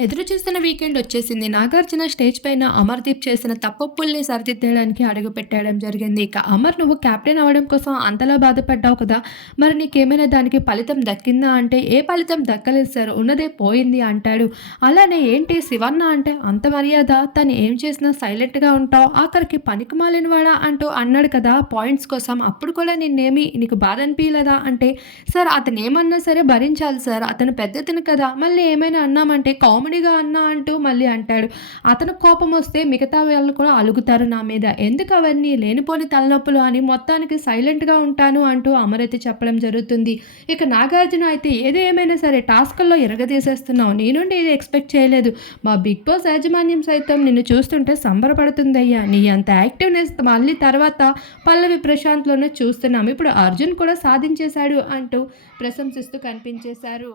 ఎదురు చూస్తున్న వీకెండ్ వచ్చేసింది. నాగార్జున స్టేజ్ పైన అమర్‌దీప్ చేసిన తప్పొప్పుల్ని సరిదిద్దడానికి అడుగుపెట్టడం జరిగింది. ఇక అమర్ నువ్వు కెప్టెన్ అవ్వడం కోసం అంతలా బాధపడ్డావు కదా! మరి నీకేమైనా దానికి ఫలితం దక్కిందా అంటే, ఏ ఫలితం దక్కలేదు సార్. ఉన్నదే పోయింది అంటాడు. అలానే ఏంటి శివన్న అంటే అంత మర్యాద తను ఏం చేసినా సైలెంట్‌గా ఉంటావు. ఆఖరికి పనికిమాలినవాడా అంటూ అన్నాడు కదా! పాయింట్స్ కోసం. అప్పుడు కూడా నీకు బాధ అనిపియలేదా అంటే, సార్ అతనేమన్నా సరే భరించాలి సార్. అతను పెద్దతను కదా! మళ్ళీ ఏమైనా అన్నామంటే కామెడీగా అన్నా అంటూ మళ్ళీ అంటాడు. అతనికి కోపమొస్తే మిగతా వాళ్ళు కూడా అలుగుతారు నా మీద. ఎందుకు అవన్నీ లేనిపోని తలనొప్పులు అని మొత్తానికి సైలెంట్‌గా ఉంటాను అంటూ అమరైతే చెప్పడం జరుగుతుంది. ఇక నాగార్జున అయితే ఏది ఏమైనా సరే టాస్కుల్లో ఇరగదీసేస్తున్నావు. నీ నుండి ఇది ఎక్స్‌పెక్ట్ చేయలేదు. మా 'బిగ్ బాస్' యాజమాన్యం సైతం నిన్ను చూస్తుంటే సంబరపడుతుందయ్యా. నీ అంత యాక్టివ్‌నెస్ మళ్ళీ తర్వాత పల్లవి ప్రశాంత్‌లోనే చూస్తున్నాం. ఇప్పుడు అర్జున్ కూడా సాధించేశాడు అంటూ ప్రశంసిస్తూ కనిపించేశారు.